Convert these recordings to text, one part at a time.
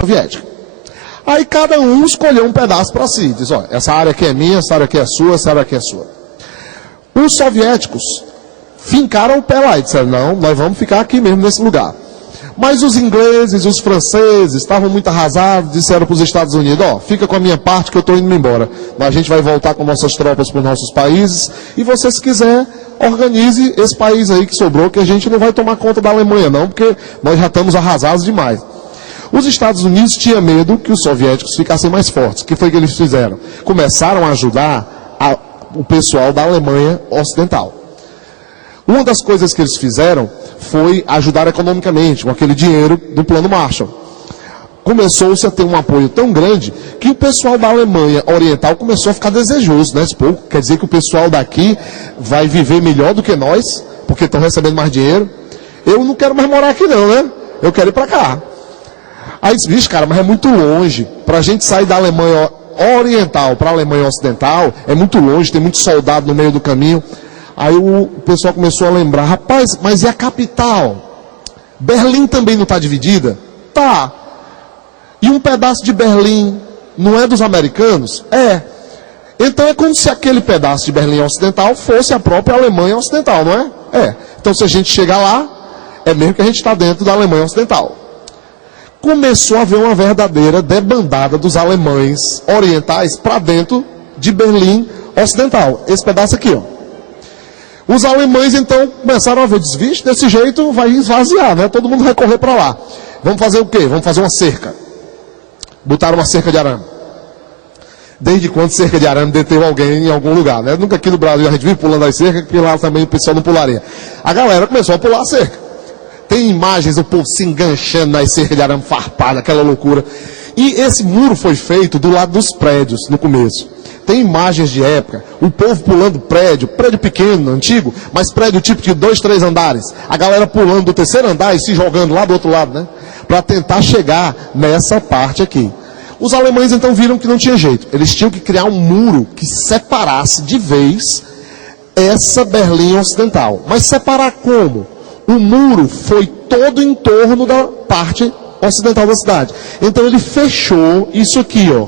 Soviética. Aí cada um escolheu um pedaço para si. Diz, ó, essa área aqui é minha, essa área aqui é sua, essa área aqui é sua. Os soviéticos fincaram o pé lá e disseram, não, nós vamos ficar aqui mesmo nesse lugar. Mas os ingleses, os franceses, estavam muito arrasados, disseram para os Estados Unidos, ó, fica com a minha parte que eu estou indo embora. Mas a gente vai voltar com nossas tropas para os nossos países, e você, se quiser, organize esse país aí que sobrou, que a gente não vai tomar conta da Alemanha não, porque nós já estamos arrasados demais. Os Estados Unidos tinham medo que os soviéticos ficassem mais fortes. O que foi que eles fizeram? Começaram a ajudar o pessoal da Alemanha Ocidental. Uma das coisas que eles fizeram foi ajudar economicamente, com aquele dinheiro do Plano Marshall. Começou-se a ter um apoio tão grande que o pessoal da Alemanha Oriental começou a ficar desejoso, né? Pô, quer dizer que o pessoal daqui vai viver melhor do que nós, porque estão recebendo mais dinheiro. Eu não quero mais morar aqui não, né? Eu quero ir para cá. Aí disse, bicho, cara, mas é muito longe. Para a gente sair da Alemanha Oriental para a Alemanha Ocidental, é muito longe, tem muito soldado no meio do caminho. Aí o pessoal começou a lembrar, rapaz, mas e a capital? Berlim também não está dividida? Tá. E um pedaço de Berlim não é dos americanos? É. Então é como se aquele pedaço de Berlim Ocidental fosse a própria Alemanha Ocidental, não é? É. Então se a gente chegar lá, é mesmo que a gente está dentro da Alemanha Ocidental. Começou a haver uma verdadeira debandada dos alemães orientais para dentro de Berlim Ocidental. Esse pedaço aqui, ó. Os alemães, então, começaram a ver, desviste, desse jeito vai esvaziar, né? Todo mundo vai correr para lá. Vamos fazer o quê? Vamos fazer uma cerca. Botaram uma cerca de arame. Desde quando cerca de arame deteve alguém em algum lugar, né? Nunca aqui no Brasil a gente vive pulando as cercas, porque lá também o pessoal não pularia. A galera começou a pular a cerca. Tem imagens do povo se enganchando nas cercas de arame farpada, aquela loucura. E esse muro foi feito do lado dos prédios, no começo. Tem imagens de época, o povo pulando prédio pequeno, antigo, mas prédio tipo de 2, 3 andares. A galera pulando do terceiro andar e se jogando lá do outro lado, né? Para tentar chegar nessa parte aqui. Os alemães então viram que não tinha jeito. Eles tinham que criar um muro que separasse de vez essa Berlim Ocidental. Mas separar como? O muro foi todo em torno da parte ocidental da cidade. Então ele fechou isso aqui, ó.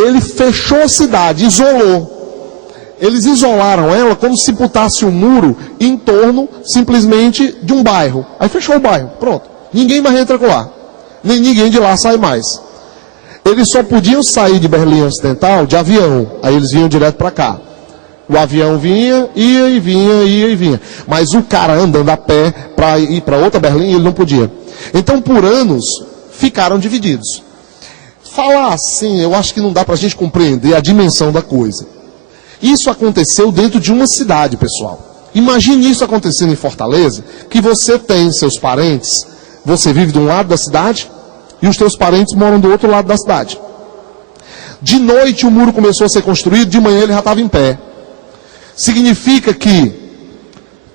Ele fechou a cidade, isolou. Eles isolaram ela como se botasse um muro em torno, simplesmente, de um bairro. Aí fechou o bairro, pronto. Ninguém mais entra lá. Nem ninguém de lá sai mais. Eles só podiam sair de Berlim Ocidental de avião. Aí eles vinham direto para cá. O avião vinha, ia e vinha, ia e vinha. Mas o cara andando a pé para ir para outra Berlim, ele não podia. Então, por anos, ficaram divididos. Falar assim, eu acho que não dá para a gente compreender a dimensão da coisa. Isso aconteceu dentro de uma cidade, pessoal. Imagine isso acontecendo em Fortaleza, que você tem seus parentes, você vive de um lado da cidade, e os teus parentes moram do outro lado da cidade. De noite o muro começou a ser construído, de manhã ele já estava em pé. Significa que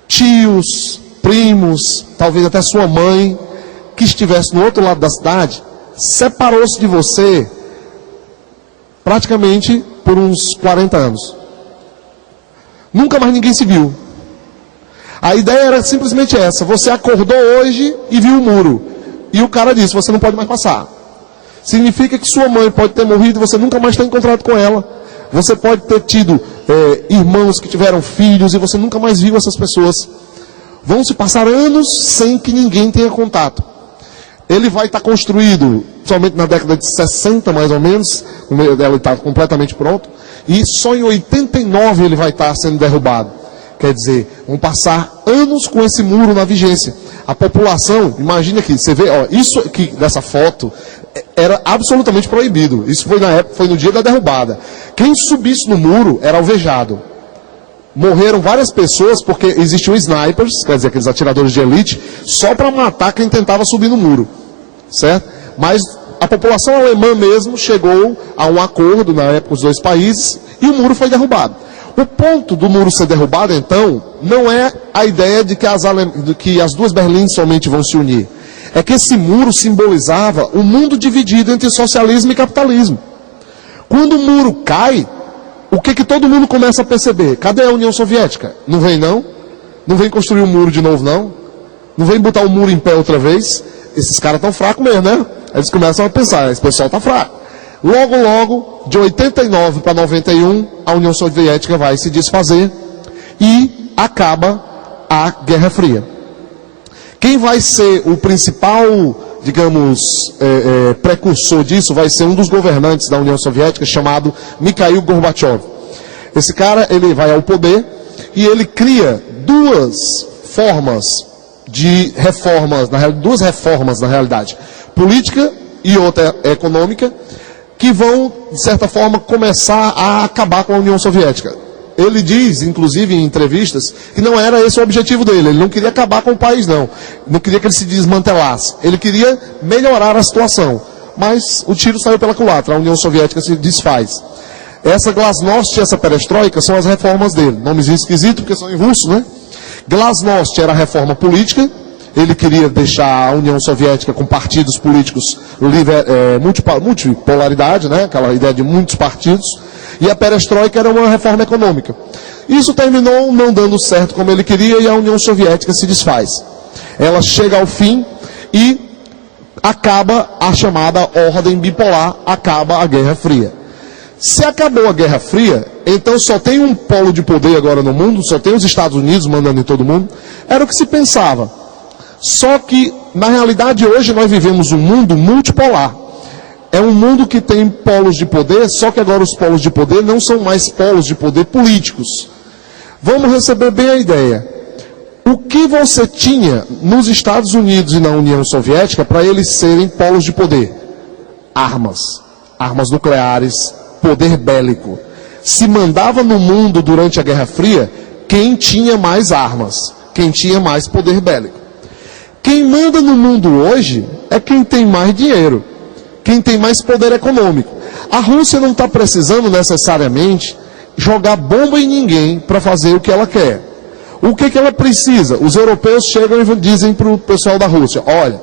tios, primos, talvez até sua mãe, que estivesse no outro lado da cidade, separou-se de você praticamente por uns 40 anos. Nunca mais ninguém se viu. A ideia era simplesmente essa: você acordou hoje e viu o muro, e o cara disse, você não pode mais passar. Significa que sua mãe pode ter morrido e você nunca mais tem encontrado com ela. Você pode ter tido irmãos que tiveram filhos e você nunca mais viu essas pessoas. Vão se passar anos sem que ninguém tenha contato. Ele vai estar construído somente na década de 60, mais ou menos. Ele está completamente pronto. E só em 89 ele vai estar sendo derrubado. Quer dizer, vão passar anos com esse muro na vigência. A população, imagina aqui, você vê, ó, isso aqui dessa foto era absolutamente proibido. Isso foi na época, foi no dia da derrubada. Quem subisse no muro era alvejado. Morreram várias pessoas porque existiam snipers, quer dizer, aqueles atiradores de elite, só para matar quem tentava subir no muro. Certo? Mas a população alemã mesmo chegou a um acordo na época dos dois países e o muro foi derrubado. O ponto do muro ser derrubado, então, não é a ideia de que as duas Berlins somente vão se unir. É que esse muro simbolizava o mundo dividido entre socialismo e capitalismo. Quando o muro cai, o que todo mundo começa a perceber? Cadê a União Soviética? Não vem não? Não vem construir o muro de novo não? Não vem botar o muro em pé outra vez? Esses caras estão fracos mesmo, né? Eles começam a pensar, esse pessoal está fraco. Logo, de 89 para 91, a União Soviética vai se desfazer e acaba a Guerra Fria. Quem vai ser o principal, digamos, precursor disso vai ser um dos governantes da União Soviética, chamado Mikhail Gorbachev. Esse cara, ele vai ao poder e ele cria duas formas de reformas, duas reformas na realidade, política e outra econômica, que vão, de certa forma, começar a acabar com a União Soviética. Ele diz, inclusive em entrevistas, que não era esse o objetivo dele. Ele não queria acabar com o país, não. Não queria que ele se desmantelasse. Ele queria melhorar a situação. Mas o tiro saiu pela culatra. A União Soviética se desfaz. Essa glasnost e essa perestroika são as reformas dele. Nomezinho esquisito, porque são em russo, né? Glasnost era a reforma política. Ele queria deixar a União Soviética com partidos políticos multipolaridade, né? Aquela ideia de muitos partidos. E a perestroika era uma reforma econômica. Isso terminou não dando certo como ele queria e a União Soviética se desfaz. Ela chega ao fim e acaba a chamada ordem bipolar, acaba a Guerra Fria. Se acabou a Guerra Fria, então só tem um polo de poder agora no mundo, só tem os Estados Unidos mandando em todo mundo. Era o que se pensava. Só que, na realidade, hoje nós vivemos um mundo multipolar. É um mundo que tem polos de poder, só que agora os polos de poder não são mais polos de poder políticos. Vamos receber bem a ideia. O que você tinha nos Estados Unidos e na União Soviética para eles serem polos de poder? Armas. Armas nucleares, poder bélico. Se mandava no mundo durante a Guerra Fria quem tinha mais armas, quem tinha mais poder bélico. Quem manda no mundo hoje é quem tem mais dinheiro, quem tem mais poder econômico. A Rússia não está precisando necessariamente jogar bomba em ninguém para fazer o que ela quer. O que ela precisa? Os europeus chegam e dizem para o pessoal da Rússia, olha,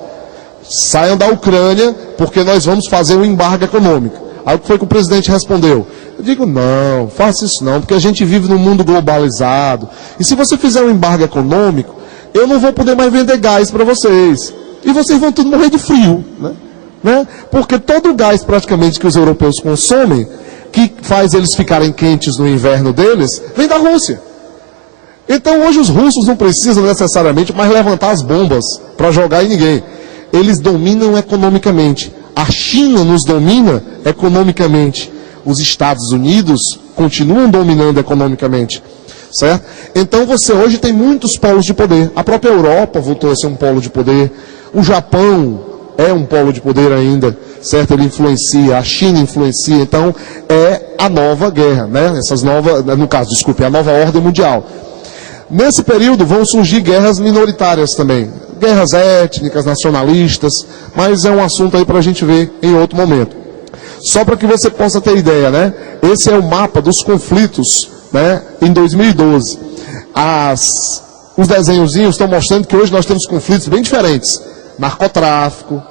saiam da Ucrânia porque nós vamos fazer um embargo econômico. Aí o que foi que o presidente respondeu? Eu digo, não, faça isso não, porque a gente vive num mundo globalizado. E se você fizer um embargo econômico, eu não vou poder mais vender gás para vocês. E vocês vão tudo morrer de frio, né? Porque todo o gás praticamente que os europeus consomem, que faz eles ficarem quentes no inverno deles, vem da Rússia. Então hoje os russos não precisam necessariamente mais levantar as bombas para jogar em ninguém. Eles dominam economicamente. A China nos domina economicamente. Os Estados Unidos continuam dominando economicamente. Certo? Então você hoje tem muitos polos de poder. A própria Europa voltou a ser um polo de poder. O Japão é um polo de poder ainda, certo? Ele influencia, a China influencia. Então é a nova guerra, né? A nova ordem mundial. Nesse período vão surgir guerras minoritárias também. Guerras étnicas, nacionalistas, mas é um assunto aí para a gente ver em outro momento. Só para que você possa ter ideia, né? Esse é o mapa dos conflitos, né, em 2012. Os desenhozinhos estão mostrando que hoje nós temos conflitos bem diferentes. Narcotráfico,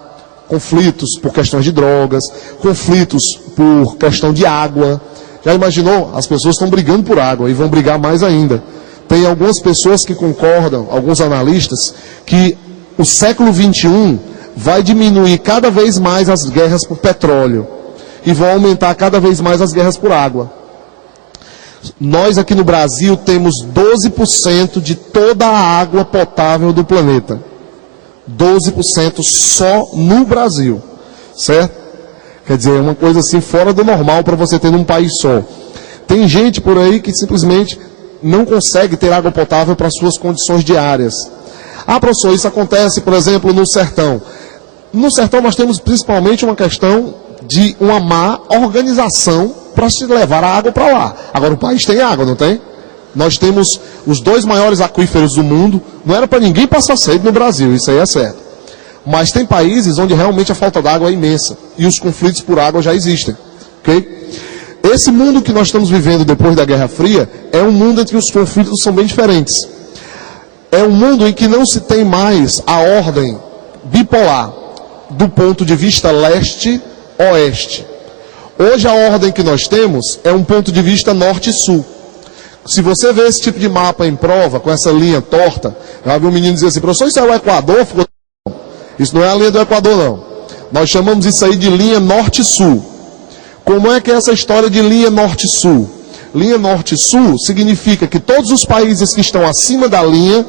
conflitos por questões de drogas, conflitos por questão de água. Já imaginou? As pessoas estão brigando por água e vão brigar mais ainda. Tem algumas pessoas que concordam, alguns analistas, que o século XXI vai diminuir cada vez mais as guerras por petróleo e vão aumentar cada vez mais as guerras por água. Nós aqui no Brasil temos 12% de toda a água potável do planeta. 12% só no Brasil, certo? Quer dizer, é uma coisa assim fora do normal para você ter num país só. Tem gente por aí que simplesmente não consegue ter água potável para suas condições diárias. Ah, professor, isso acontece, por exemplo, no sertão. No sertão nós temos principalmente uma questão de uma má organização para se levar a água para lá. Agora o país tem água, não tem? Nós temos os 2 maiores aquíferos do mundo. Não era para ninguém passar sede no Brasil, isso aí é certo. Mas tem países onde realmente a falta d'água é imensa. E os conflitos por água já existem. Okay? Esse mundo que nós estamos vivendo depois da Guerra Fria é um mundo em que os conflitos são bem diferentes. É um mundo em que não se tem mais a ordem bipolar do ponto de vista leste-oeste. Hoje a ordem que nós temos é um ponto de vista norte-sul. Se você vê esse tipo de mapa em prova, com essa linha torta, já viu um menino dizer assim, professor, isso é o Equador? Isso não é a linha do Equador, não. Nós chamamos isso aí de linha norte-sul. Como é que é essa história de linha norte-sul? Linha norte-sul significa que todos os países que estão acima da linha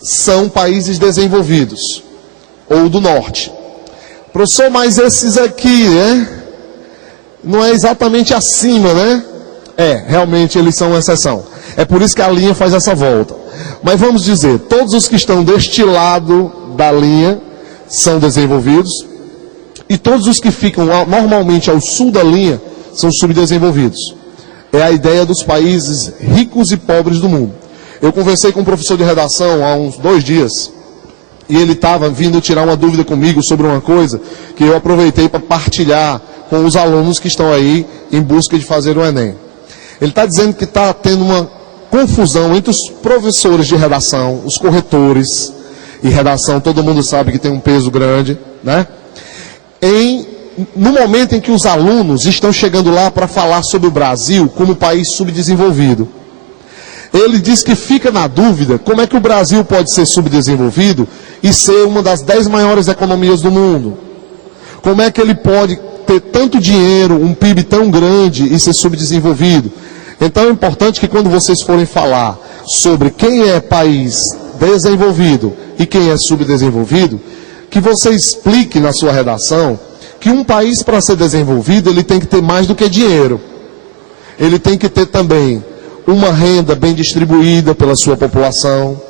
são países desenvolvidos, ou do norte. Professor, mas esses aqui, né? Não é exatamente acima, né? Realmente eles são uma exceção. É por isso que a linha faz essa volta. Mas vamos dizer, todos os que estão deste lado da linha são desenvolvidos, e todos os que ficam normalmente ao sul da linha são subdesenvolvidos. É a ideia dos países ricos e pobres do mundo. Eu conversei com um professor de redação há uns 2 dias, e ele estava vindo tirar uma dúvida comigo sobre uma coisa que eu aproveitei para partilhar com os alunos que estão aí em busca de fazer o Enem. Ele está dizendo que está tendo uma confusão entre os professores de redação, os corretores, e redação todo mundo sabe que tem um peso grande, né? No momento em que os alunos estão chegando lá para falar sobre o Brasil como país subdesenvolvido. Ele diz que fica na dúvida como é que o Brasil pode ser subdesenvolvido e ser uma das 10 maiores economias do mundo. Como é que ele pode ter tanto dinheiro, um PIB tão grande e ser subdesenvolvido? Então é importante que quando vocês forem falar sobre quem é país desenvolvido e quem é subdesenvolvido, que você explique na sua redação que um país, para ser desenvolvido, ele tem que ter mais do que dinheiro. Ele tem que ter também uma renda bem distribuída pela sua população.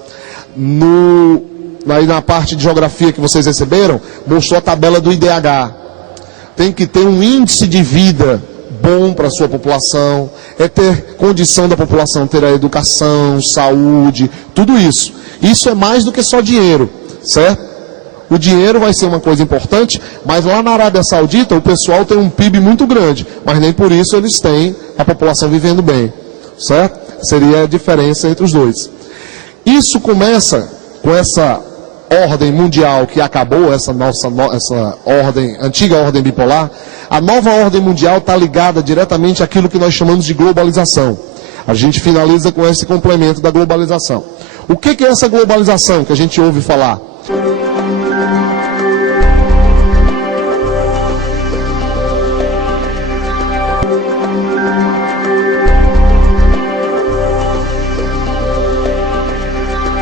Aí na parte de geografia que vocês receberam, mostrou a tabela do IDH. Tem que ter um índice de vida bom para a sua população, é ter condição da população ter a educação, saúde, tudo isso. Isso é mais do que só dinheiro, certo? O dinheiro vai ser uma coisa importante, mas lá na Arábia Saudita o pessoal tem um PIB muito grande, mas nem por isso eles têm a população vivendo bem, certo? Seria a diferença entre os dois. Isso começa com essa ordem mundial que acabou, essa ordem, antiga ordem bipolar. A nova ordem mundial está ligada diretamente àquilo que nós chamamos de globalização. A gente finaliza com esse complemento da globalização. O que é essa globalização que a gente ouve falar?